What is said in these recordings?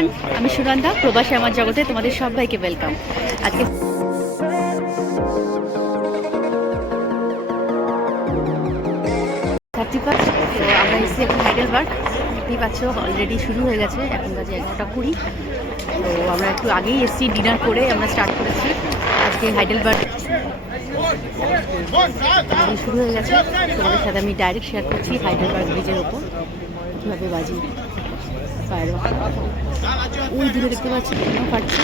Everyone আমি সুনন্দা প্রবাসী আমার জগতে তোমাদের সবাইকে ওয়েলকাম আজকে থার্টি ফার্স্ট তো আমরা এসেছি এখন হাইডেলবার্গ দেখতেই পাচ্ছ অলরেডি শুরু হয়ে গেছে, এখন বাজে এগারোটা কুড়ি। তো আমরা একটু আগেই এসেছি ডিনার করে, আমরা স্টার্ট করেছি। আজকে হাইডেলবার্গ শুরু হয়ে গেছে। তোমাদের সাথে আমি ডাইরেক্ট শেয়ার করছি হাইডেলবার্গ ব্রিজের ওপর। কীভাবে বাজি ফায়ার ওই দূরে দেখতে পাচ্ছি কেন ফাটছে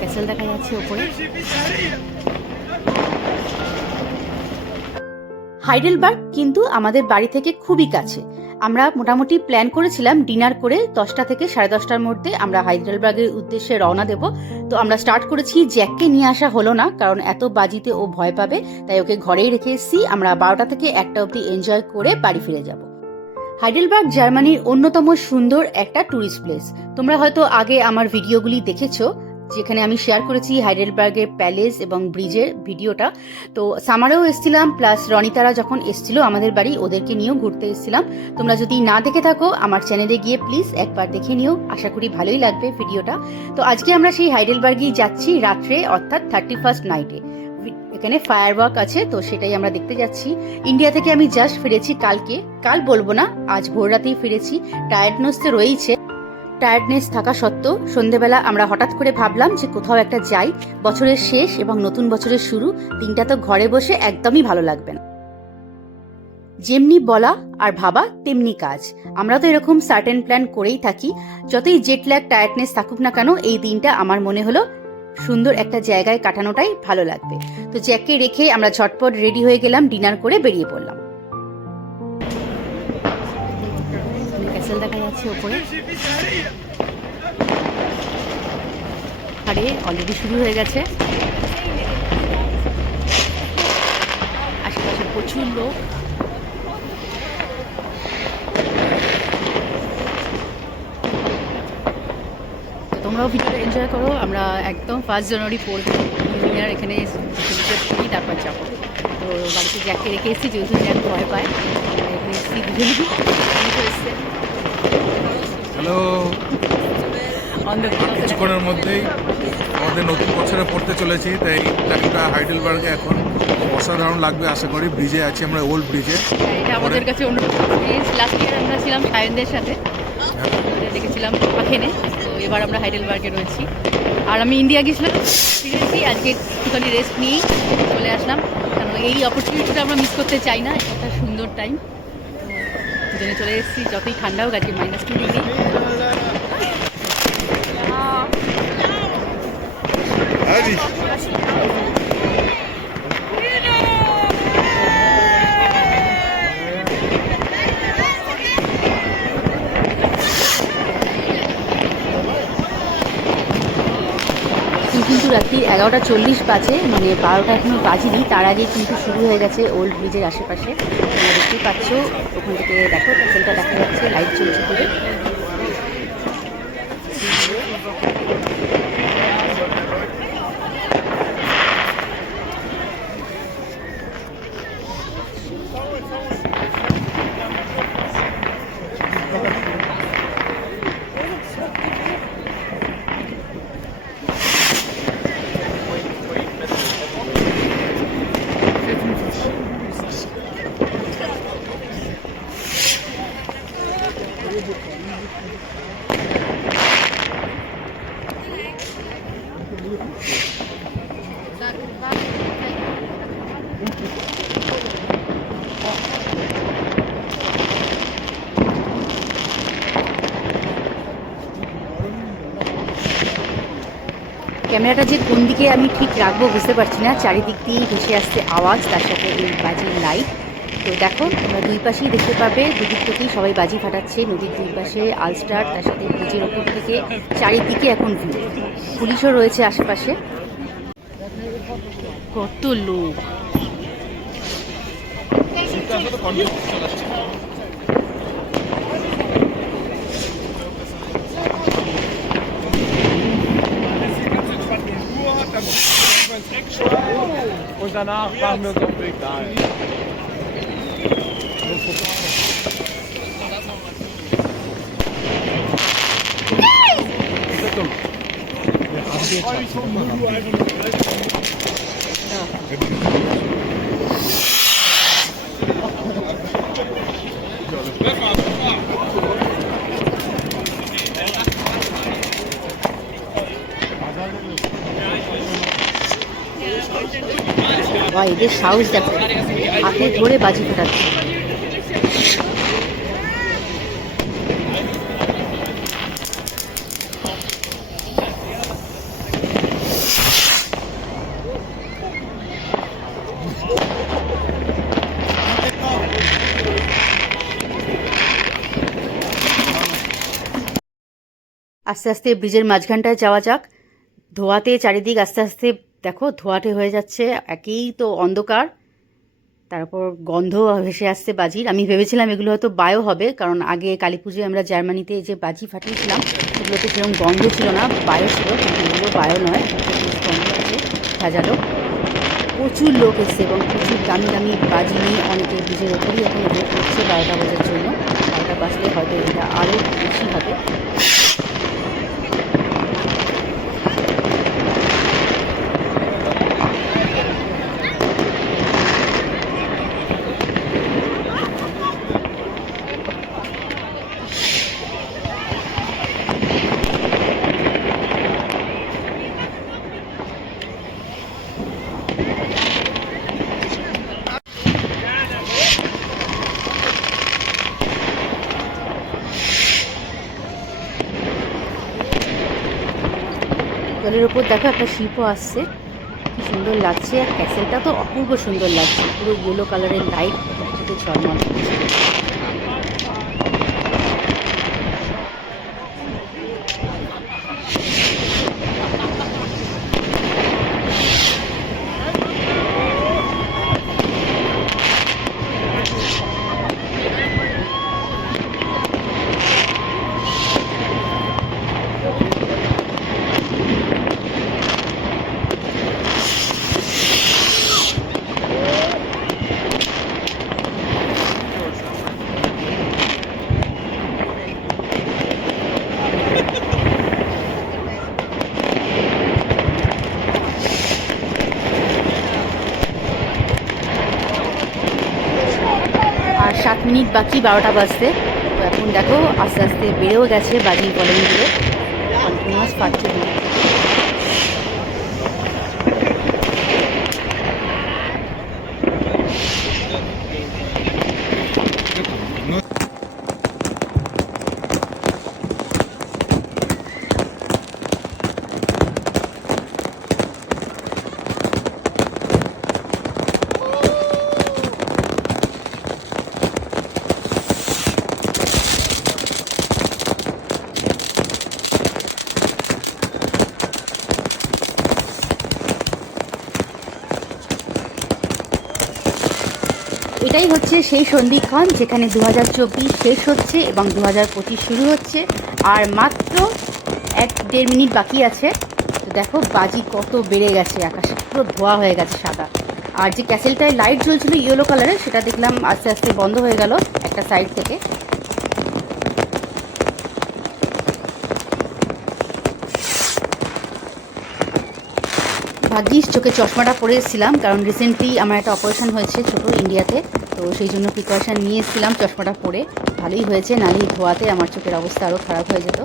ক্যাসেল দেখা যাচ্ছে ওপরে। হাইডেলবার্গ কিন্তু আমাদের বাড়ি থেকে খুবই কাছে। আমরা মোটামুটি প্ল্যান করেছিলাম ডিনার করে দশটা থেকে সাড়ে দশটার মধ্যে আমরা হাইডেলবার্গের উদ্দেশ্যে রওনা দেব। তো আমরা স্টার্ট করেছি, জ্যাককে নিয়ে আসা হলো না, কারণ এত বাজিতে ও ভয় পাবে, তাই ওকে ঘরেই রেখে এসেছি। আমরা বারোটা থেকে একটা অবধি এনজয় করে বাড়ি ফিরে যাব। হাইডেলবার্গ, জার্মানির অন্যতম সুন্দর একটা ট্যুরিস্ট প্লেস তোমরা হয়তো আগে আমার ভিডিওগুলি দেখেছ, যেখানে আমি শেয়ার করেছি হাইডেলবার্গের প্যালেস এবং ব্রিজের ভিডিওটা। তো সামারেও এসেছিলাম প্লাস রনিতারা যখন এসছিল আমাদের বাড়ি, ওদেরকে নিয়েও ঘুরতে এসেছিলাম। তোমরা যদি না দেখে থাকো, আমার চ্যানেলে গিয়ে প্লিজ একবার দেখে নিও। আশা করি ভালোই লাগবে ভিডিওটা। তো আজকে আমরা সেই হাইডেলবার্গেই যাচ্ছি রাত্রে, অর্থাৎ থার্টি ফার্স্ট নাইটে এখানে ফায়ার ওয়ার্ক আছে, তো সেটাই আমরা দেখতে যাচ্ছি। ইন্ডিয়া থেকে আমি জাস্ট ফিরেছি কালকে। কাল বলব না, আজ ভোর রাতেই ফিরেছি। টায়ার্ডনেস তো রয়েইছে। টায়ার্ডনেস থাকা সত্ত্বেও সন্ধেবেলা আমরা হঠাৎ করে ভাবলাম যে কোথাও একটা যাই। বছরের শেষ এবং নতুন বছরের শুরু, দিনটা তো ঘরে বসে একদমই ভালো লাগবে না। যেমনি বলা আর ভাবা, তেমনি কাজ। আমরা তো এরকম সার্টেন প্ল্যান করেই থাকি। যতই জেট ল্যাগ টায়ার্ডনেস থাকুক না কেন, এই দিনটা আমার মনে হলো সুন্দর একটা জায়গায় কাটানোটাই ভালো লাগবে। তো জ্যাককে রেখে আমরা ঝটপট রেডি হয়ে গেলাম, ডিনার করে বেরিয়ে পড়লাম। ক্যাসেল দেখা যাচ্ছে ওপরে। আরে অলরেডি শুরু হয়ে গেছে। আশেপাশে প্রচুর লোক। তোমরাও ভিডিওটা এনজয় করো। আমরা একদম ফার্স্ট জানুয়ারি পড়ব। ইয়ার এখানে তারপর যাব। তো বাড়িতে জ্যাককে রেখে এসেছি যেহেতু জ্যাক ভয় পায়। এখানে এসেছি এসছে হ্যালো কিছুক্ষণের মধ্যেই আমাদের নতুন বছরে পড়তে চলেছি তাই টাইমটা হাইডেলবার্গে এখন অসাধারণ লাগবে আশা করি। ব্রিজে আছি আমরা ওল্ড ব্রিজে এটা আমাদের কাছে অন্য লাস্ট ইয়ার আমরা ছিলাম সায়নদের সাথে। দেখেছিলাম পাখেনে। তো এবার আমরা হাইডেল হাইডেলবার্গে রয়েছি। আর আমি ইন্ডিয়া গেছিলাম ফিরেছি আজকে একটুখানি রেস্ট নিয়েই চলে আসলাম। কারণ এই অপরচুনিটিটা আমরা মিস করতে চাই না একটা সুন্দর টাইম দুজনে চলে এসেছি, যতই ঠান্ডা হোক, আজকে মাইনাস টু ডিগ্রি কিন্তু রাত্রি এগারোটা চল্লিশ বাজে মানে বারোটা এখনও বাজিনি, তার আগে কিন্তু শুরু হয়ে গেছে ওল্ড ব্রিজের আশেপাশে। দেখতেই পাচ্ছ, ওখান থেকে দেখো প্যাসেলটা দেখা যাচ্ছে লাইট চলছে করে ক্যামেরাটা যে কোন দিকে আমি ঠিক রাখব বুঝতে পারছি না। চারিদিক দিয়েই ভেসে আসছে আওয়াজ, তার সাথে এই বাজির লাইট। তো দেখো, তোমরা দুই পাশেই দেখতে পাবে, দুদিক থেকেই সবাই বাজি ফাটাচ্ছে, নদীর দুই পাশে আলস্টার, তার সাথে ব্রিজের ওপর থেকে চারিদিকে এখন ভিড়। পুলিশও রয়েছে আশেপাশে। কত লোক। Und danach fahren wir so Weg dahin. Ich freue mich, wenn du einfach nur এদের সাহস দেখো হাতে ধরে বাজি ফাটাচ্ছে। আস্তে আস্তে ব্রিজের মাঝখানটায় যাওয়া যাক। ধোয়াতে চারিদিক আস্তে আস্তে দেখো, ধোয়াটে হয়ে যাচ্ছে, একেই তো অন্ধকার। তারপর গন্ধ ভেসে আসছে বাজির। আমি ভেবেছিলাম এগুলো হয়তো বায়ো হবে, কারণ আগে কালী পুজোয় আমরা জার্মানিতে যে বাজি ফাটিয়েছিলাম, সেগুলোতে সেরকম গন্ধ ছিল না, বায়ো ছিল, কিন্তু এগুলো বায়ো নয় গন্ধ আছে সাজালো। প্রচুর লোক এসছে এবং প্রচুর দামি দামি বাজি নিয়ে অনেকে ব্রিজের ওপরই এখন ওয়েট করছে বারোটা বাজার জন্য। বারোটা বাজলে হয়তো এটা আরও বেশি হবে। জলের উপর দেখো একটা শিপও আসছে। কি সুন্দর লাগছে। আর ক্যাসেলটা তো অপূর্ব সুন্দর লাগছে। পুরো ইয়েলো কালারের লাইট ঝলমল করছে। সাত মিনিট বাকি, বারোটা বাজতে। তো এখন দেখো, আস্তে আস্তে বেড়েও গেছে বাজির ভলিউমগুলো কন্টিনিউয়াস পাচ্ছে এটাই হচ্ছে সেই সন্ধিক্ষণ যেখানে দু হাজার চব্বিশ শেষ হচ্ছে এবং দু হাজার পঁচিশ শুরু হচ্ছে। আর মাত্র এক দেড় মিনিট বাকি আছে। তো দেখো বাজি কত বেড়ে গেছে আকাশে পুরো ধোয়া হয়ে গেছে সাদা। আর যে ক্যাসেলটায় লাইট জ্বলছিল ইয়েলো কালারের, সেটা দেখলাম আস্তে আস্তে বন্ধ হয়ে গেল একটা সাইড থেকে। ভাগ্যিস চোখে চশমাটা পরে এসেছিলাম, কারণ রিসেন্টলি আমার একটা অপারেশন হয়েছে ছোট ইন্ডিয়াতে সেই জন্য প্রিকশন নিয়ে এসেছিলাম চশমাটা পরে। ভালোই হয়েছে, নালি ধোয়াতে আমার চোখের অবস্থা আরও খারাপ হয়ে যেত।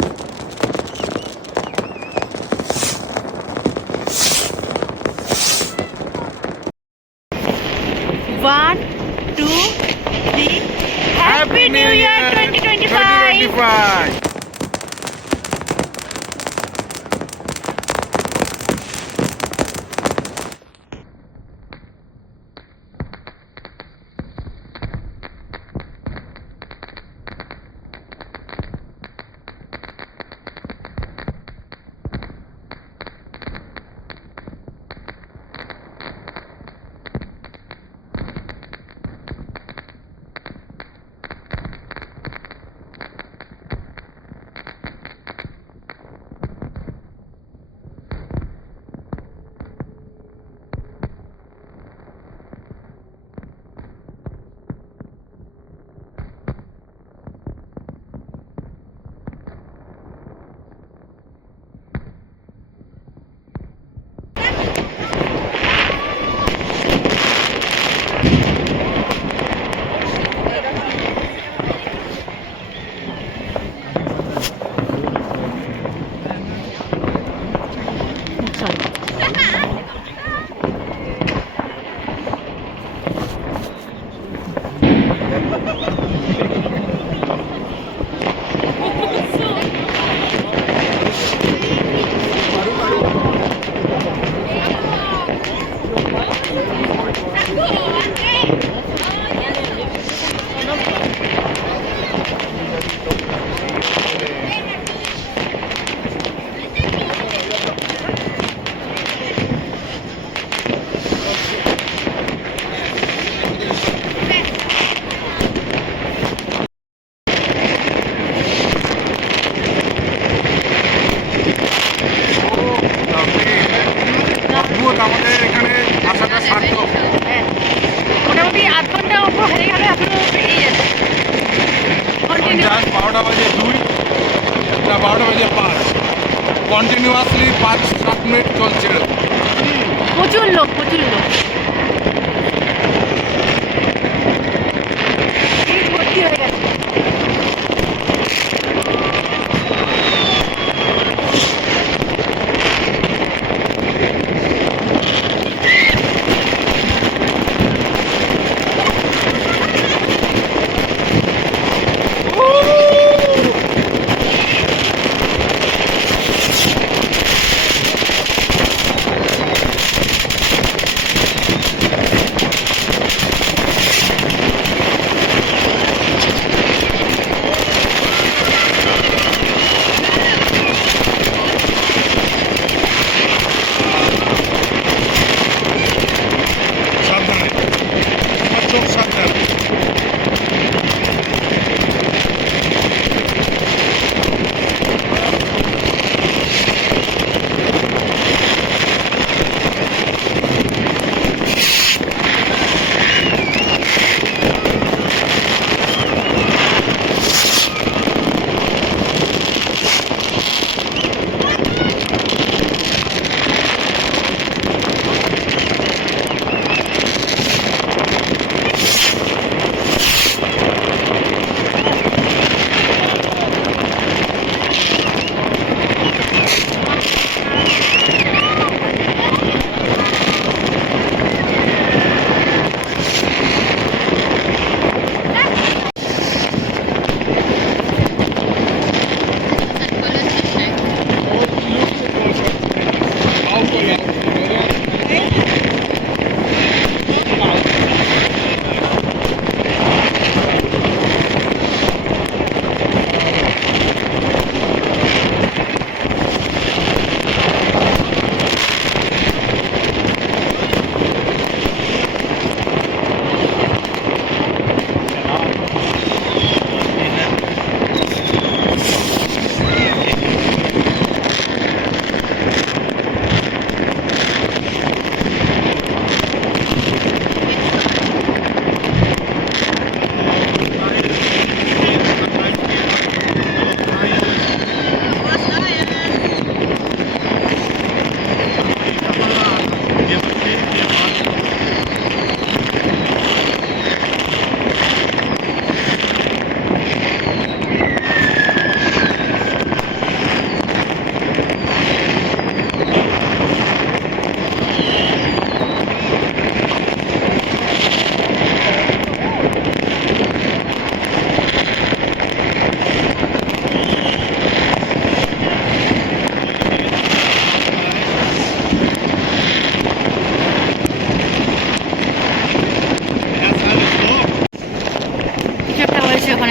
প্রচুর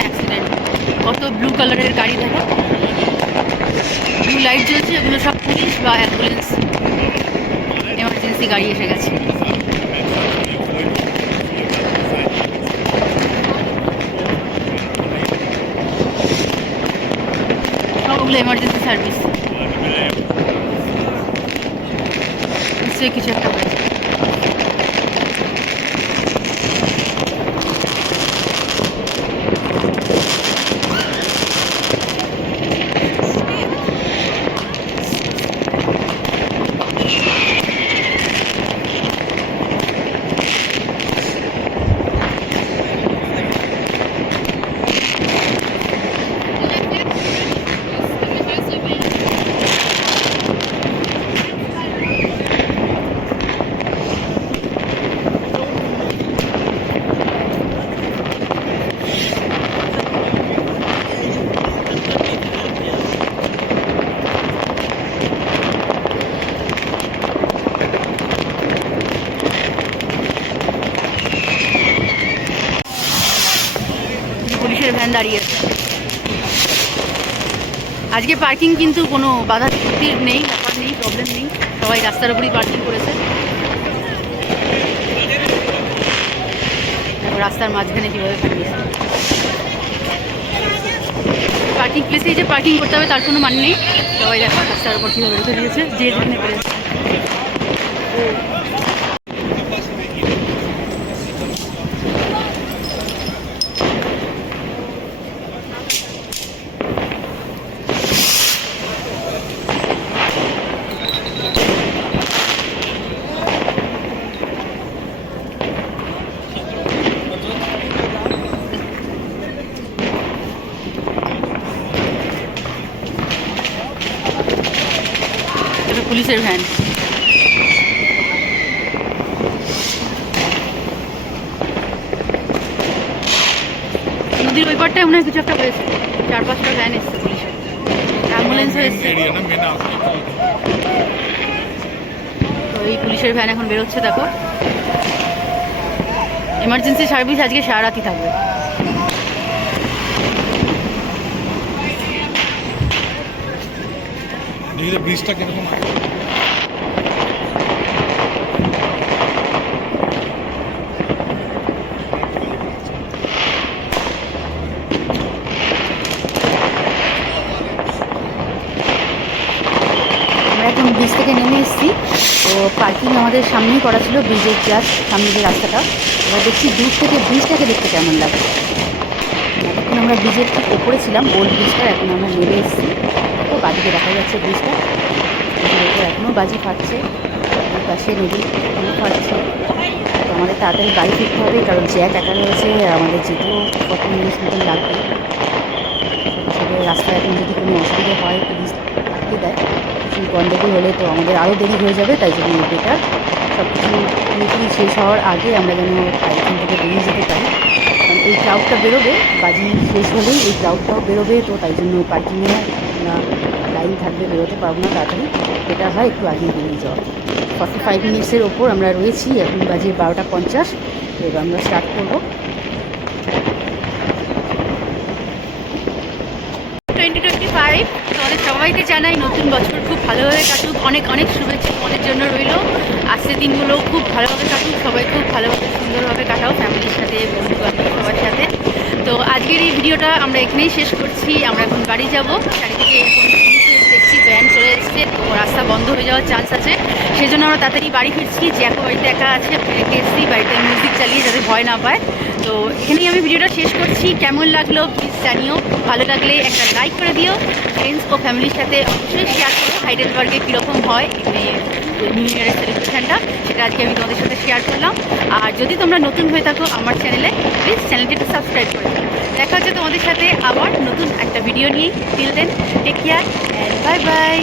অ্যাক্সিডেন্ট কত ব্লু কালারের গাড়ি দেখো। ব্লু লাইট জ্বলছে, এগুলো সব পুলিশ বা অ্যাম্বুলেন্স এমার্জেন্সি গাড়ি এসে গেছে। সবগুলো এমার্জেন্সি সার্ভিস নিশ্চয়ই কিছু একটা হয়েছে। পুলিশের ভ্যান দাঁড়িয়ে আছে। আজকে পার্কিং কিন্তু কোনো বাধা বিপত্তির নেই, ব্যাপার নেই প্রবলেম নেই। সবাই রাস্তার উপরই পার্কিং করেছে। রাস্তার মাঝখানে কীভাবে পার্কিং প্লেসেই যে পার্কিং করতে হবে, তার কোনো মানে নেই। সবাই রাস্তার উপর কীভাবে রেখে দিয়েছে, যে যেখানে পেরেছে পুলিশের ভ্যান নদীর ওই পারটায় মনে হয় কিছু একটা হয়েছে। চার পাঁচটা ভ্যান এসছে পুলিশের অ্যাম্বুলেন্সও এসছে। এই পুলিশের ভ্যান এখন বেরোচ্ছে দেখো। এমার্জেন্সি সার্ভিস আজকে সারা রাতই থাকবে। দেখি ব্রিজটা কীরকম এখন ব্রিজ থেকে নেমে এসেছি। তো পার্কিং আমাদের সামনেই করা ছিল ব্রিজের জাস্ট সামনে যে রাস্তাটা। এবার দেখছি দূর থেকে ব্রিজটাকে দেখতে কেমন লাগে এখন আমরা ব্রিজের ঠিক ওপরে ছিলাম ওল্ড ব্রিজটা এখন আমরা নেমে এসেছি। বাদিকে দেখা যাচ্ছে ব্রিজটা। এখনও বাজি ফাটছে। পাশে নদী ফাটছে। আমাদের তাড়াতাড়ি বাড়ি ফিরতে হবে, কারণ জ্যাক একা রয়েছে আমাদের যেতেও কত মিনিট মতন লাগবে। রাস্তায় এখন যদি কোনো অসুবিধা হয় পুলিশ আটকে দেয়। কিছু গন্ডগোল হলে তো আমাদের আরও দেরি হয়ে যাবে, তাই জন্য বেটার সব কিছু পুরোপুরি শেষ হওয়ার আগে আমরা যেন এখান থেকে বেরিয়ে যেতে পারি। কারণ এই ক্রাউডটা বেরোবে, বাজি শেষ হলেই এই ক্রাউডটাও বেরোবে, তো তাই জন্য পার্কিংয়ে আমরা লাইন থাকবে, বেরোতে পারব না তাড়াতাড়ি। বেটার হয় একটু আগেই বেরিয়ে যাওয়া। ফর্টি ফাইভ মিনিটসের ওপর আমরা রয়েছি, এখন বাজে বারোটা পঞ্চাশ। এবার আমরা স্টার্ট করব। টোয়েন্টি টোয়েন্টি ফাইভ সবাইকে জানাই নতুন বছর খুব ভালোভাবে কাটুক। অনেক অনেক শুভেচ্ছা তোমাদের জন্য রইল। আজকের দিনগুলো খুব ভালোভাবে কাটুক, সবাই খুব ভালোভাবে সুন্দরভাবে কাটাও ফ্যামিলির সাথে বন্ধু বান্ধব সবার সাথে তো আজকের এই ভিডিওটা আমরা এখানেই শেষ করছি। আমরা এখন বাড়ি যাব। চারিদিকে দেখছি, ভ্যান চলে এসছে, তো রাস্তা বন্ধ হয়ে যাওয়ার চান্স আছে। সেই জন্য আমরা তাড়াতাড়ি বাড়ি ফিরছি। যে এখন বাড়িতে একা আছে রেখে এসেছি বাড়িতে মিউজিক চালিয়ে যাতে ভয় না পায়। তো এখানেই আমি ভিডিওটা শেষ করছি। কেমন লাগল প্লিজ জানিও। ভালো লাগলে একটা লাইক করে দিও। ফ্রেন্ডস ও ফ্যামিলির সাথে অবশ্যই শেয়ার করো। হাইডেলবার্গে কীরকম হয়, এখানে নিউ ইয়ারের সেটা আজকে আমি তোমাদের সাথে শেয়ার করলাম। আর যদি তোমরা নতুন হয়ে থাকো আমার চ্যানেলে প্লিজ চ্যানেলটি সাবস্ক্রাইব করে দেখা হচ্ছে তোমাদের সাথে আবার নতুন একটা ভিডিও নিয়ে till then take care bye bye